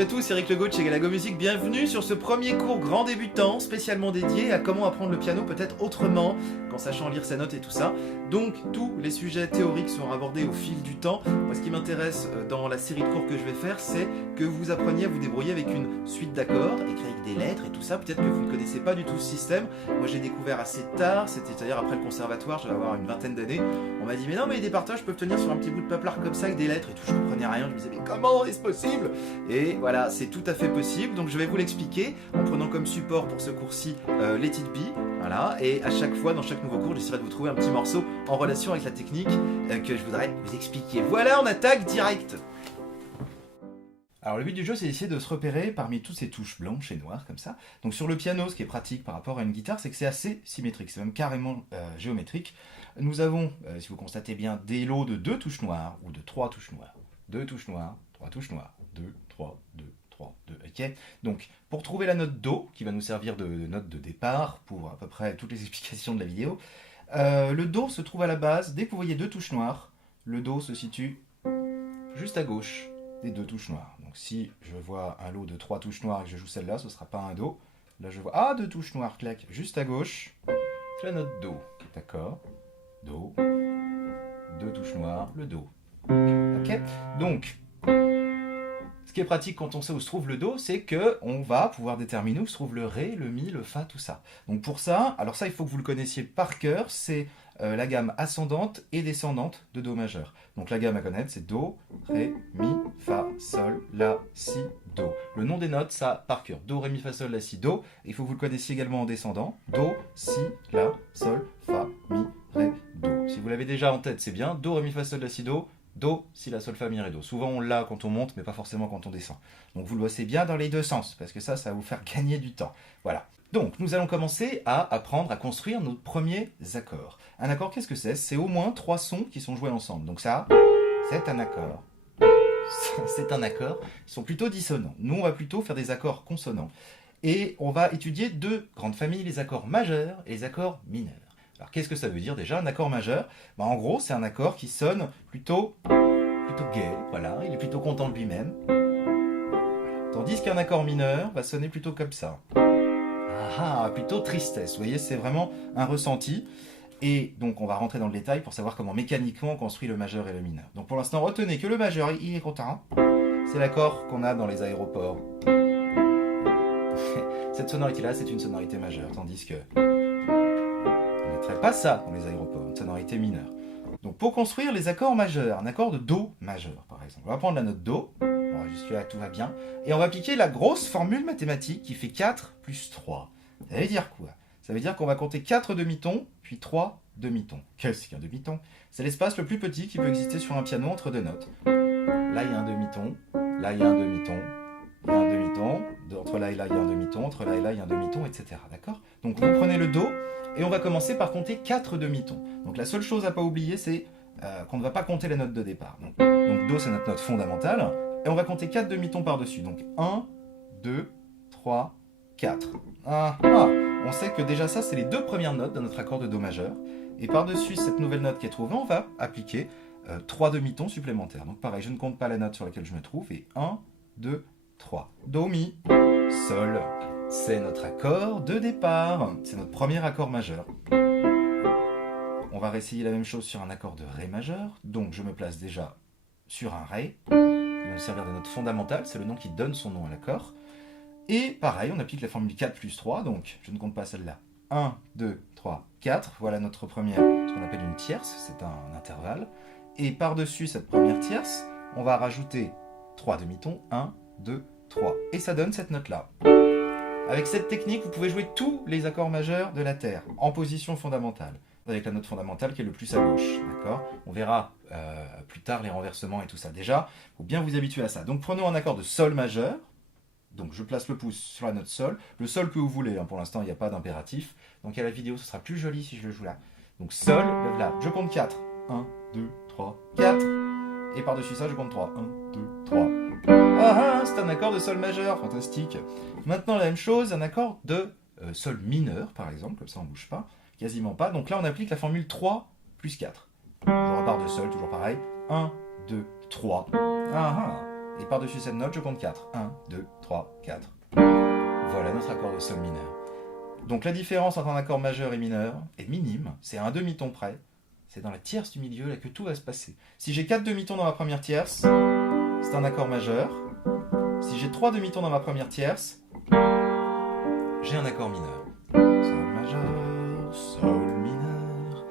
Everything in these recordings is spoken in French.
Salut à tous, c'est Eric Legault de chez Galago Music, bienvenue sur ce premier cours grand débutant spécialement dédié à comment apprendre le piano peut-être autrement, qu'en sachant lire ses notes et tout ça. Donc tous les sujets théoriques seront abordés au fil du temps. Moi ce qui m'intéresse dans la série de cours que je vais faire, c'est que vous appreniez à vous débrouiller avec une suite d'accords, écrits avec des lettres et tout ça. Peut-être que vous ne connaissez pas du tout ce système. Moi j'ai découvert assez tard, c'est-à-dire après le conservatoire, je vais avoir une vingtaine d'années. On m'a dit mais non mais des partages peuvent tenir sur un petit bout de paplard comme ça avec des lettres et tout. Je comprenais rien, je me disais mais comment est-ce possible? Et voilà, c'est tout à fait possible, donc je vais vous l'expliquer en prenant comme support pour ce cours-ci Let It Be, voilà, et à chaque fois, dans chaque nouveau cours, j'essaierai de vous trouver un petit morceau en relation avec la technique que je voudrais vous expliquer. Voilà, on attaque direct. Alors le but du jeu, c'est d'essayer de se repérer parmi toutes ces touches blanches et noires, comme ça. Donc sur le piano, ce qui est pratique par rapport à une guitare, c'est que c'est assez symétrique, c'est même carrément géométrique. Nous avons, si vous constatez bien, des lots de 2 touches noires, ou de 3 touches noires. 2 touches noires, 3 touches noires, 2, 3, 2, 3, 2, ok. Donc, pour trouver la note Do, qui va nous servir de note de départ pour à peu près toutes les explications de la vidéo, le Do se trouve à la base, dès que vous voyez 2 touches noires, le Do se situe juste à gauche des 2 touches noires. Donc si je vois un lot de 3 touches noires et que je joue celle-là, ce ne sera pas un Do. Là je vois, 2 touches noires, clac, juste à gauche, c'est la note Do. D'accord, Do, 2 touches noires, le Do. Ok, donc ce qui est pratique quand on sait où se trouve le Do, c'est qu'on va pouvoir déterminer où se trouve le Ré, le Mi, le Fa, tout ça. Donc pour ça, alors ça il faut que vous le connaissiez par cœur, c'est la gamme ascendante et descendante de Do majeur. Donc la gamme à connaître, c'est Do, Ré, Mi, Fa, Sol, La, Si, Do. Le nom des notes, ça par cœur. Do, Ré, Mi, Fa, Sol, La, Si, Do. Et il faut que vous le connaissiez également en descendant. Do, Si, La, Sol, Fa, Mi, Ré, Do. Si vous l'avez déjà en tête, c'est bien. Do, Ré, Mi, Fa, Sol, La, Si, Do. Do, Si, La, Sol, Fa, Mi, Ré, Do. Souvent on l'a quand on monte, mais pas forcément quand on descend. Donc vous le bossez bien dans les deux sens, parce que ça va vous faire gagner du temps. Voilà. Donc nous allons commencer à apprendre à construire nos premiers accords. Un accord, qu'est-ce que c'est? C'est au moins 3 sons qui sont joués ensemble. Donc ça, c'est un accord. C'est un accord. Ils sont plutôt dissonants. Nous, on va plutôt faire des accords consonants. Et on va étudier 2 grandes familles, les accords majeurs et les accords mineurs. Alors qu'est-ce que ça veut dire déjà, un accord majeur? En gros, c'est un accord qui sonne plutôt gai, voilà, il est plutôt content de lui-même. Voilà. Tandis qu'un accord mineur va sonner plutôt comme ça. Plutôt tristesse, vous voyez, c'est vraiment un ressenti. Et donc on va rentrer dans le détail pour savoir comment mécaniquement on construit le majeur et le mineur. Donc pour l'instant, retenez que le majeur, il est content. C'est l'accord qu'on a dans les aéroports. Cette sonorité-là, c'est une sonorité majeure, tandis que on ne mettrait pas ça dans les aéroports, une sonorité mineure. Donc pour construire les accords majeurs, un accord de Do majeur par exemple, on va prendre la note Do, bon, jusque-là tout va bien, et on va appliquer la grosse formule mathématique qui fait 4 plus 3. Ça veut dire quoi? Ça veut dire qu'on va compter 4 demi-tons, puis 3 demi-tons. Qu'est-ce qu'un demi-ton? C'est l'espace le plus petit qui peut exister sur un piano entre 2 notes. Là il y a un demi-ton, là il y a un demi-ton, il y a un demi-ton, entre là et là il y a un demi-ton, entre là et là il y a un demi-ton, etc. D'accord? Donc vous prenez le Do, et on va commencer par compter 4 demi-tons. Donc la seule chose à ne pas oublier, c'est qu'on ne va pas compter les notes de départ. Donc Do, c'est notre note fondamentale. Et on va compter 4 demi-tons par-dessus. Donc 1, 2, 3, 4. On sait que déjà ça, c'est les 2 premières notes de notre accord de Do majeur. Et par-dessus cette nouvelle note qui est trouvée, on va appliquer 3 demi-tons supplémentaires. Donc pareil, je ne compte pas la note sur laquelle je me trouve. Et 1, 2, 3. Do, Mi, Sol. C'est notre accord de départ. C'est notre premier accord majeur. On va réessayer la même chose sur un accord de Ré majeur. Donc je me place déjà sur un Ré. Il va nous servir de note fondamentale. C'est le nom qui donne son nom à l'accord. Et pareil, on applique la formule 4 plus 3. Donc je ne compte pas celle-là. 1, 2, 3, 4. Voilà notre première, ce qu'on appelle une tierce. C'est un intervalle. Et par-dessus cette première tierce, on va rajouter 3 demi-tons. 1, 2, 3. Et ça donne cette note-là. Avec cette technique, vous pouvez jouer tous les accords majeurs de la Terre en position fondamentale, avec la note fondamentale qui est le plus à gauche. D'accord? On verra plus tard les renversements et tout ça. Déjà, il faut bien vous habituer à ça. Donc prenons un accord de Sol majeur. Donc je place le pouce sur la note Sol. Le Sol que vous voulez, pour l'instant il n'y a pas d'impératif. Donc à la vidéo, ce sera plus joli si je le joue là. Donc Sol, là. Je compte 4. 1, 2, 3, 4. Et par-dessus ça, je compte 3. 1, 2, 3. C'est un accord de Sol majeur, fantastique. Maintenant la même chose, un accord de Sol mineur par exemple, comme ça on ne bouge pas, quasiment pas. Donc là on applique la formule 3 plus 4. Je repars de Sol, toujours pareil. 1, 2, 3. et par-dessus cette note, je compte 4. 1, 2, 3, 4. Voilà notre accord de sol mineur. Donc la différence entre un accord majeur et mineur est minime, c'est à un demi-ton près. C'est dans la tierce du milieu là que tout va se passer. Si j'ai 4 demi-tons dans ma première tierce, c'est un accord majeur. Si j'ai 3 demi-tons dans ma première tierce, j'ai un accord mineur. Sol majeur, sol mineur.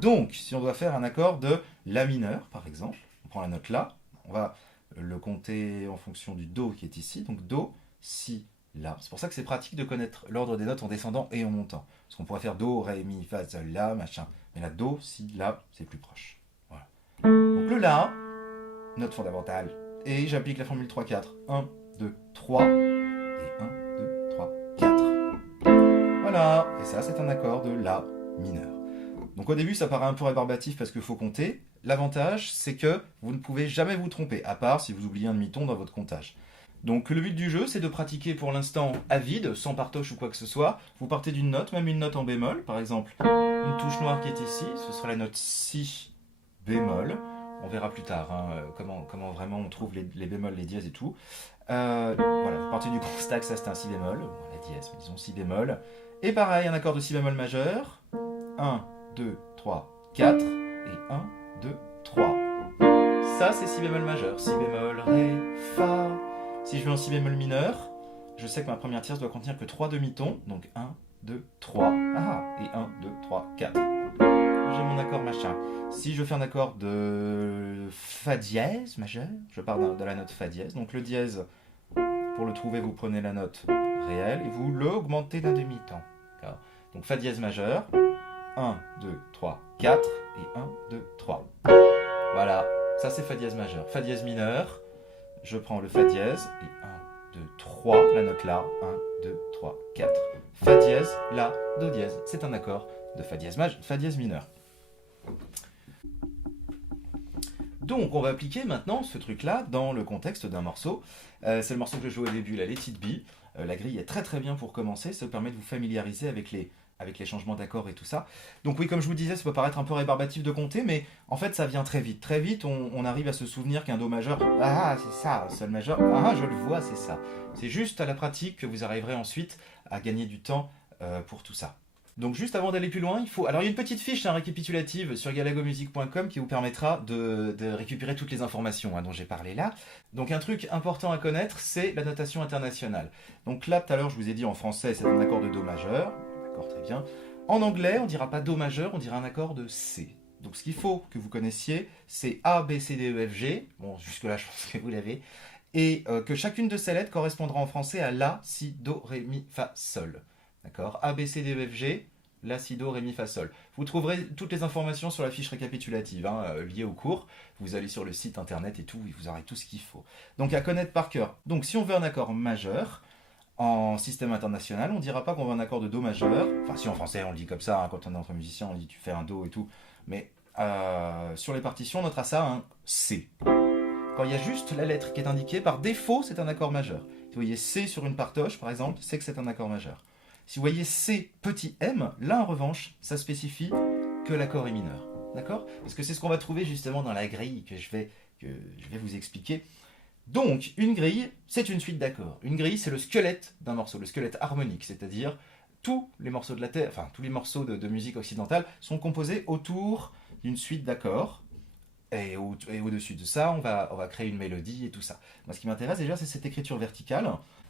Donc, si on doit faire un accord de La mineur, par exemple, on prend la note La, on va le compter en fonction du Do qui est ici. Donc Do, Si, La. C'est pour ça que c'est pratique de connaître l'ordre des notes en descendant et en montant. Parce qu'on pourrait faire Do, Ré, Mi, Fa, Sol, La, machin. Mais là, Do, Si, La, c'est plus proche. Voilà. Donc le La, note fondamentale. Et j'applique la formule 3-4. 1, 2, 3. Et 1, 2, 3, 4. Voilà. Et ça, c'est un accord de La mineur. Donc au début, ça paraît un peu rébarbatif parce qu'il faut compter. L'avantage, c'est que vous ne pouvez jamais vous tromper, à part si vous oubliez un demi-ton dans votre comptage. Donc le but du jeu, c'est de pratiquer pour l'instant à vide, sans partoche ou quoi que ce soit. Vous partez d'une note, même une note en bémol, par exemple. Une touche noire qui est ici, ce sera la note Si bémol. On verra plus tard comment vraiment on trouve les bémols, les dièses et tout. Voilà, vous partez du constat que ça c'est un Si bémol, bon, la dièse, mais disons Si bémol. Et pareil, un accord de Si bémol majeur. 1, 2, 3, 4. Et 1, 2, 3. Ça c'est Si bémol majeur. Si bémol, Ré, Fa. Si je vais en Si bémol mineur, je sais que ma première tierce doit contenir que 3 demi-tons. Donc 1, 2, 3. Ah, et 1, 2, 3, 4. J'ai mon accord machin. Si je fais un accord de Fa dièse majeur, je pars de la note Fa dièse. Donc le dièse, pour le trouver, vous prenez la note réelle et vous l'augmentez d'un demi-ton. Donc Fa dièse majeur, 1, 2, 3, 4 et 1, 2, 3. Voilà, ça c'est Fa dièse majeur. Fa dièse mineur, je prends le Fa dièse et 1, 2, 3, la note La, 1, 2, 3, 4. Fa dièse, La, Do dièse. C'est un accord de Fa dièse mineur. Donc on va appliquer maintenant ce truc-là dans le contexte d'un morceau. C'est le morceau que je joue au début, la Let It Be. La grille est très très bien pour commencer, ça vous permet de vous familiariser avec les changements d'accords et tout ça. Donc oui, comme je vous disais, ça peut paraître un peu rébarbatif de compter, mais en fait ça vient très vite. Très vite, on arrive à se souvenir qu'un Do majeur, ah c'est ça, Sol majeur, ah je le vois, c'est ça. C'est juste à la pratique que vous arriverez ensuite à gagner du temps pour tout ça. Donc juste avant d'aller plus loin, alors il y a une petite fiche récapitulative sur galagomusic.com qui vous permettra de récupérer toutes les informations dont j'ai parlé là. Donc un truc important à connaître, c'est la notation internationale. Donc là, tout à l'heure, je vous ai dit en français, c'est un accord de Do majeur. D'accord, très bien. En anglais, on ne dira pas Do majeur, on dira un accord de C. Donc ce qu'il faut que vous connaissiez, c'est A, B, C, D, E, F, G. Bon, jusque-là, je pense que vous l'avez. Et que chacune de ces lettres correspondra en français à La, Si, Do, Ré, Mi, Fa, Sol. D'accord, A, B, C, D, E, F, G, La, Si, Do, Ré, Mi, Fa, Sol. Vous trouverez toutes les informations sur la fiche récapitulative liée au cours. Vous allez sur le site internet et tout, et vous aurez tout ce qu'il faut. Donc à connaître par cœur. Donc si on veut un accord majeur, en système international, on ne dira pas qu'on veut un accord de Do majeur. Enfin si en français on le dit comme ça, quand on est entre musiciens, on dit tu fais un Do et tout. Mais sur les partitions, on notera ça un C. Quand il y a juste la lettre qui est indiquée, par défaut, c'est un accord majeur. Si vous voyez C sur une partoche, par exemple, c'est que c'est un accord majeur. Si vous voyez C petit m, là en revanche, ça spécifie que l'accord est mineur. D'accord ? Parce que c'est ce qu'on va trouver justement dans la grille que je vais vous expliquer. Donc, une grille, c'est une suite d'accords. Une grille, c'est le squelette d'un morceau, le squelette harmonique, c'est-à-dire tous les morceaux de la Terre, enfin tous les morceaux de musique occidentale sont composés autour d'une suite d'accords. Et au-dessus de ça, on va créer une mélodie et tout ça. Moi, ce qui m'intéresse déjà, c'est cette écriture verticale.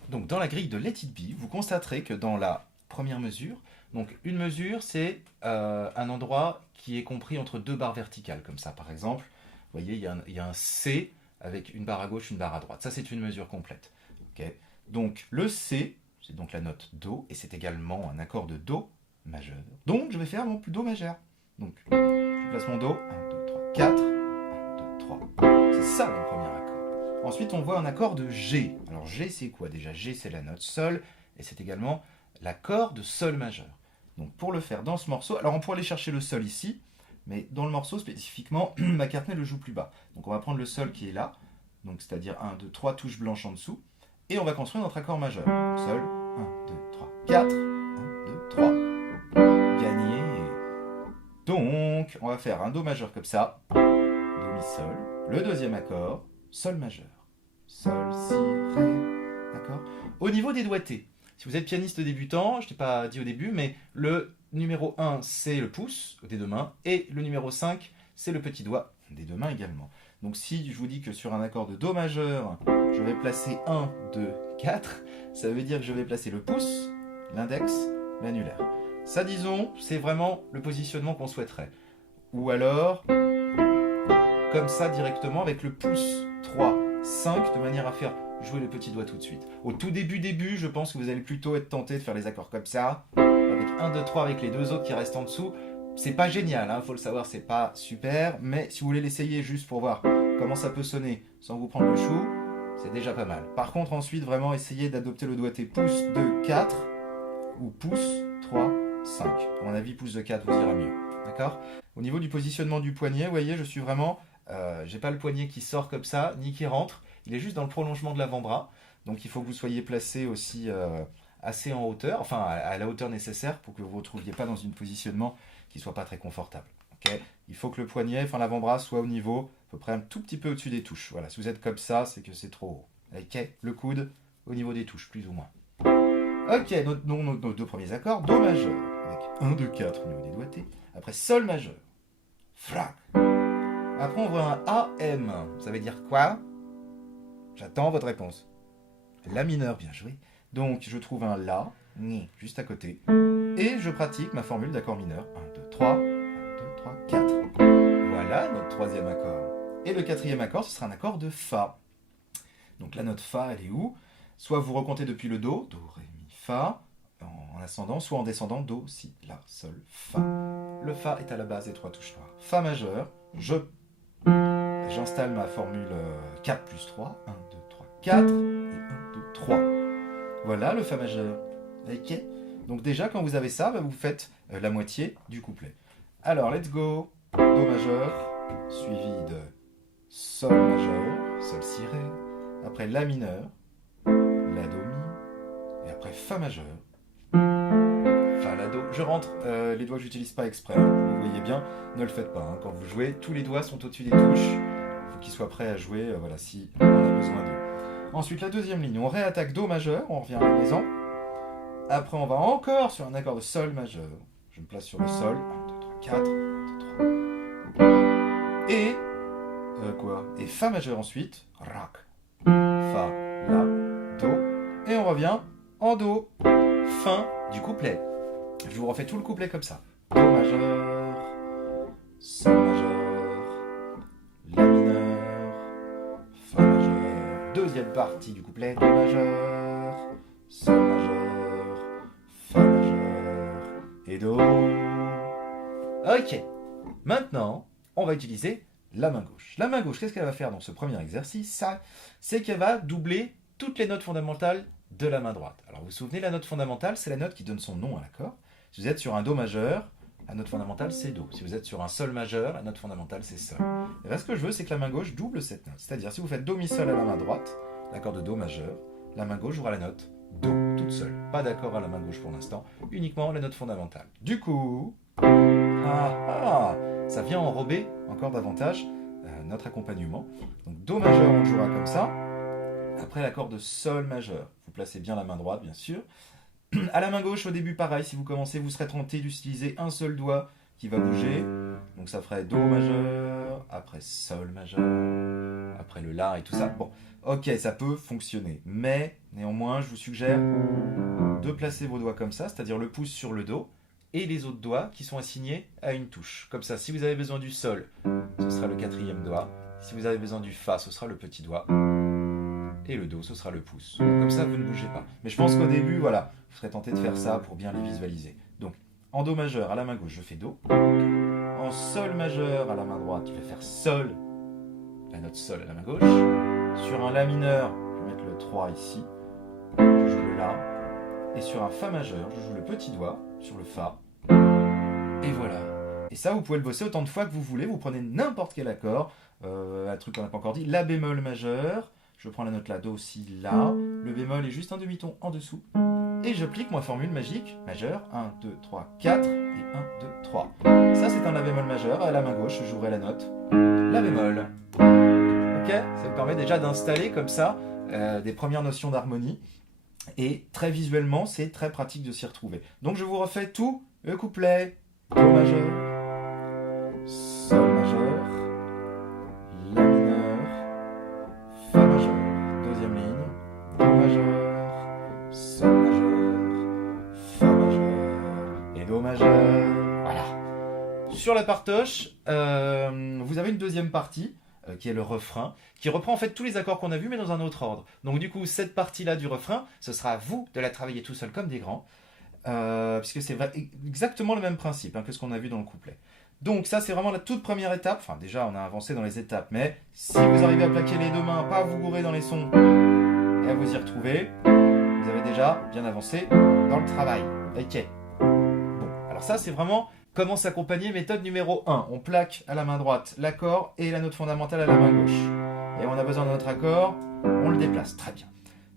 Donc, dans la grille de Let It Be, vous constaterez que dans la première mesure, donc une mesure, c'est un endroit qui est compris entre deux barres verticales, comme ça. Par exemple, vous voyez, il y a un C avec une barre à gauche, une barre à droite. Ça, c'est une mesure complète. Okay. Donc, le C, c'est donc la note Do, et c'est également un accord de Do majeur. Donc, je vais faire mon Do majeur. Donc, je place mon Do, 1, 2, 3, 4. C'est ça le premier accord. Ensuite, on voit un accord de G. Alors G, c'est quoi déjà? G, c'est la note Sol, et c'est également l'accord de Sol majeur. Donc pour le faire dans ce morceau, alors on pourrait aller chercher le Sol ici, mais dans le morceau spécifiquement, McCartney le joue plus bas. Donc on va prendre le Sol qui est là, donc c'est-à-dire 1, 2, 3 touches blanches en dessous, et on va construire notre accord majeur. Sol, 1, 2, 3, 4, 1, 2, 3. Gagné. Donc, on va faire un Do majeur comme ça. Do, Mi, Sol. Le deuxième accord, Sol majeur. sol, si, ré. D'accord? Au niveau des doigtés, si vous êtes pianiste débutant, je ne t'ai pas dit au début, mais le numéro 1, c'est le pouce des deux mains, et le numéro 5, c'est le petit doigt des deux mains également. Donc si je vous dis que sur un accord de Do majeur, je vais placer 1, 2, 4, ça veut dire que je vais placer le pouce, l'index, l'annulaire. Ça, disons, c'est vraiment le positionnement qu'on souhaiterait. Ou alors, comme ça directement, avec le pouce 3, 5, de manière à faire jouer le petit doigt tout de suite. Au tout début, je pense que vous allez plutôt être tenté de faire les accords comme ça, avec 1, 2, 3, avec les deux autres qui restent en dessous. C'est pas génial, hein, faut le savoir, c'est pas super, mais si vous voulez l'essayer juste pour voir comment ça peut sonner sans vous prendre le chou, c'est déjà pas mal. Par contre, ensuite, vraiment essayez d'adopter le doigté pouce 2, 4 ou pouce 3, 5. À mon avis, pouce de 4 vous ira mieux. D'accord? Au niveau du positionnement du poignet, vous voyez, je suis vraiment... j'ai pas le poignet qui sort comme ça, ni qui rentre. Il est juste dans le prolongement de l'avant-bras. Donc il faut que vous soyez placé aussi assez en hauteur, enfin à la hauteur nécessaire pour que vous ne vous retrouviez pas dans un positionnement qui ne soit pas très confortable. Okay, il faut que le poignet, enfin l'avant-bras, soit au niveau, à peu près un tout petit peu au-dessus des touches. Voilà, si vous êtes comme ça, c'est que c'est trop haut. Ok, le coude au niveau des touches, plus ou moins. Ok, nos deux premiers accords, Do majeur, avec 1, 2, 4 au niveau des doigtés. Après Sol majeur, Frac. Après on voit un AM, ça veut dire quoi? J'attends votre réponse. La mineur, bien joué. Donc je trouve un La, Ni, juste à côté. Et je pratique ma formule d'accord mineur. 1, 2, 3, 1, 2, 3, 4. Voilà notre troisième accord. Et le quatrième accord, ce sera un accord de Fa. Donc la note Fa, elle est où? Soit vous recomptez depuis le Do, Do, Ré, Mi, Fa, en ascendant, soit en descendant, Do, Si, La, Sol, Fa. Le Fa est à la base des trois touches noires. Fa majeur, j'installe ma formule 4 plus 3, 1, 2, 3, 4, et 1, 2, 3. Voilà le Fa majeur. Ok. Donc déjà, quand vous avez ça, vous faites la moitié du couplet. Alors, let's go. Do majeur, suivi de Sol majeur, Sol si ré. Après La mineur, La do mi. Et après Fa majeur, Fa la do. Je rentre les doigts que j'utilise pas exprès. Vous voyez bien, ne le faites pas. Hein. Quand vous jouez, tous les doigts sont au-dessus des touches. Il faut qu'ils soient prêts à jouer, voilà, si on a besoin d'eux. Ensuite, la deuxième ligne, on réattaque Do majeur, on revient à la maison. Après, on va encore sur un accord de Sol majeur. Je me place sur le Sol. 1, 2, 3, 4. 1, 2, 3. Et... Et Fa majeur ensuite. Rac. Fa, La, Do. Et on revient en Do. Fin du couplet. Je vous refais tout le couplet comme ça. Do majeur. Sol majeur. La mineur. Fa majeur. Deuxième partie du couplet. Do majeur. Sol majeur. Fa majeur. Et Do. Ok. Maintenant, on va utiliser la main gauche. La main gauche, qu'est-ce qu'elle va faire dans ce premier exercice? Ça, c'est qu'elle va doubler toutes les notes fondamentales de la main droite. Alors vous vous souvenez, la note fondamentale, c'est la note qui donne son nom à l'accord. Si vous êtes sur un Do majeur, la note fondamentale, c'est Do. Si vous êtes sur un Sol majeur, la note fondamentale, c'est Sol. Et là, ce que je veux, c'est que la main gauche double cette note. C'est-à-dire, si vous faites Do, Mi, Sol à la main droite, l'accord de Do majeur, la main gauche jouera la note Do, toute seule. Pas d'accord à la main gauche pour l'instant, uniquement la note fondamentale. Du coup, ça vient enrober encore davantage notre accompagnement. Donc Do majeur, on jouera comme ça. Après l'accord de Sol majeur, vous placez bien la main droite, bien sûr. À la main gauche, au début, pareil, si vous commencez, vous serez tenté d'utiliser un seul doigt qui va bouger. Donc ça ferait Do majeur, après Sol majeur, après le La et tout ça. Bon, ok, ça peut fonctionner. Mais néanmoins, je vous suggère de placer vos doigts comme ça, c'est-à-dire le pouce sur le Do, et les autres doigts qui sont assignés à une touche. Comme ça, si vous avez besoin du Sol, ce sera le quatrième doigt. Si vous avez besoin du Fa, ce sera le petit doigt. Et le Do, ce sera le pouce. Comme ça, vous ne bougez pas. Mais je pense qu'au début, voilà, vous serez tenté de faire ça pour bien les visualiser. Donc, en Do majeur, à la main gauche, je fais Do. En Sol majeur, à la main droite, je vais faire Sol, la note Sol à la main gauche. Sur un La mineur, je vais mettre le 3 ici. Je joue le La. Et sur un Fa majeur, je joue le petit doigt sur le Fa. Et voilà. Et ça, vous pouvez le bosser autant de fois que vous voulez. Vous prenez n'importe quel accord. Un truc qu'on n'a pas encore dit. La bémol majeur. Je prends la note La, Do, Si, La. Le bémol est juste un demi-ton en dessous. Et j'applique ma formule magique. Majeur. 1, 2, 3, 4. Et 1, 2, 3. Ça, c'est un La bémol majeur. À la main gauche, je jouerai la note La bémol. ok? Ça vous permet déjà d'installer comme ça des premières notions d'harmonie. Et très visuellement, c'est très pratique de s'y retrouver. Donc je vous refais tout le couplet. Do majeur, Sol majeur, La mineur, Fa majeur, deuxième ligne, Do majeur, Sol majeur, Fa majeur et Do majeur. Voilà. Sur la partoche, vous avez une deuxième partie qui est le refrain, qui reprend en fait tous les accords qu'on a vus mais dans un autre ordre. Donc du coup, cette partie-là du refrain, ce sera à vous de la travailler tout seul comme des grands, puisque c'est exactement le même principe que ce qu'on a vu dans le couplet. Donc ça, c'est vraiment la toute première étape. Enfin, déjà, on a avancé dans les étapes, mais si vous arrivez à plaquer les deux mains, pas à vous gourer dans les sons et à vous y retrouver, vous avez déjà bien avancé dans le travail. Ok. Bon, alors ça, c'est vraiment comment s'accompagner, méthode numéro 1. On plaque à la main droite l'accord et la note fondamentale à la main gauche. Et on a besoin de notre accord, on le déplace. Très bien.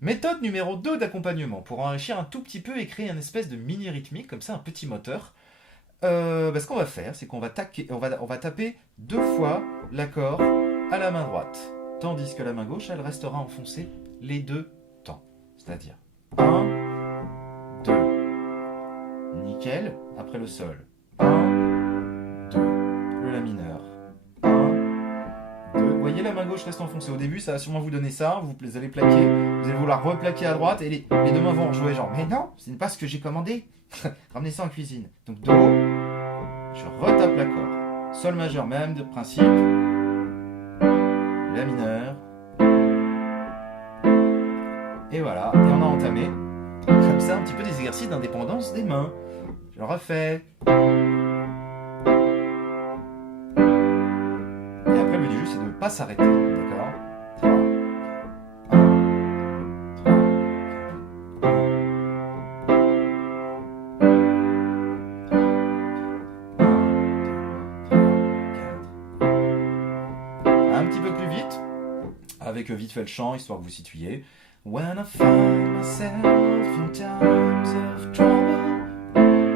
Méthode numéro 2 d'accompagnement. Pour enrichir un tout petit peu et créer une espèce de mini rythmique, comme ça, un petit moteur. Ce qu'on va faire, c'est qu'on va, on va taper 2 fois l'accord à la main droite. Tandis que la main gauche, elle restera enfoncée les 2 temps. C'est-à-dire 1, 2. Nickel, après le sol. 1, 2, le La mineur. 1, 2. Vous voyez, la main gauche reste enfoncée. Au début, ça va sûrement vous donner ça. Vous allez plaquer, vous allez vouloir replaquer à droite et les deux mains vont rejouer genre. Mais non, ce n'est pas ce que j'ai commandé. Ramenez ça en cuisine. Donc Do, je retape l'accord. Sol majeur, même de principe. La mineur. Et voilà. Et on a entamé, comme ça, un petit peu des exercices d'indépendance des mains. Je le refais. Et après, le but du jeu, c'est de ne pas s'arrêter. D'accord? 3, 1, 2, 3, 4. Un petit peu plus vite, avec vite fait le chant, histoire que vous situiez. When I find myself in times of trouble,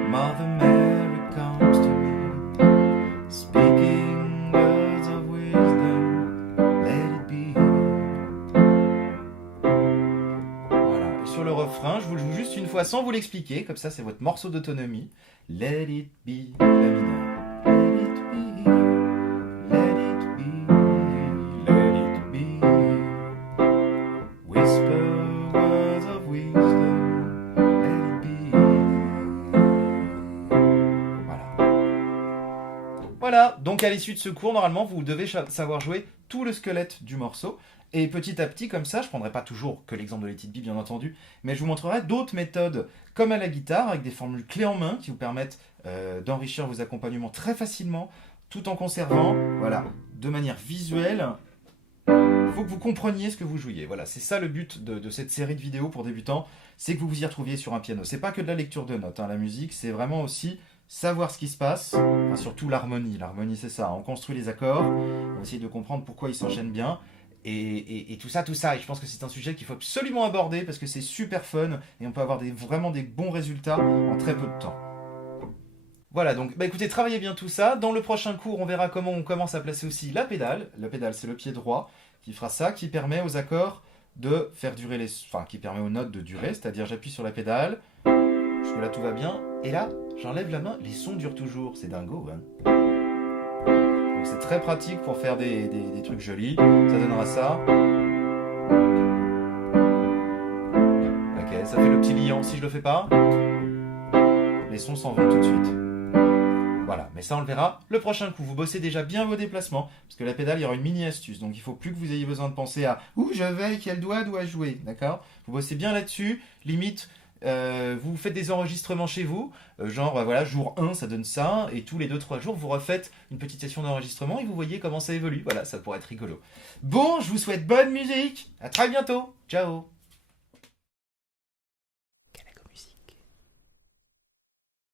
Mother Mary comes to me, speaking words of wisdom, let it be. Voilà. Et sur le refrain, je vous le joue juste une fois sans vous l'expliquer, comme ça c'est votre morceau d'autonomie. Let it be, La mineur. Let it be, let it be, let it be. Whisper words of wisdom, let it be. Voilà, donc à l'issue de ce cours, normalement, vous devez savoir jouer tout le squelette du morceau. Et petit à petit, comme ça, je ne prendrai pas toujours que l'exemple de Let It Be, bien entendu, mais je vous montrerai d'autres méthodes, comme à la guitare, avec des formules clés en main qui vous permettent d'enrichir vos accompagnements très facilement, tout en conservant, voilà, de manière visuelle. Il faut que vous compreniez ce que vous jouiez. Voilà, c'est ça le but de cette série de vidéos pour débutants, c'est que vous vous y retrouviez sur un piano. C'est pas que de la lecture de notes, la musique, c'est vraiment aussi savoir ce qui se passe, enfin, surtout l'harmonie. L'harmonie, c'est ça, on construit les accords, on essaye de comprendre pourquoi ils s'enchaînent bien, et tout ça. Et je pense que c'est un sujet qu'il faut absolument aborder, parce que c'est super fun, et on peut avoir vraiment des bons résultats en très peu de temps. Voilà, donc écoutez, travaillez bien tout ça. Dans le prochain cours, on verra comment on commence à placer aussi la pédale. La pédale, c'est le pied droit qui fera ça, qui permet aux accords de faire durer les... Enfin, qui permet aux notes de durer, c'est-à-dire j'appuie sur la pédale, jusque-là tout va bien, et là, j'enlève la main, les sons durent toujours, c'est dingo, hein. Donc c'est très pratique pour faire des trucs jolis, ça donnera ça. Ok, ça fait le petit liant, si je le fais pas, les sons s'en vont tout de suite. Voilà, mais ça on le verra le prochain coup. Vous bossez déjà bien vos déplacements, parce que la pédale, il y aura une mini astuce, donc il faut plus que vous ayez besoin de penser à où je vais, quel doigt doit jouer, d'accord? Vous bossez bien là-dessus, limite, vous faites des enregistrements chez vous, genre voilà, jour 1 ça donne ça, et tous les 2-3 jours vous refaites une petite session d'enregistrement et vous voyez comment ça évolue. Voilà, ça pourrait être rigolo. Bon, je vous souhaite bonne musique, à très bientôt, ciao.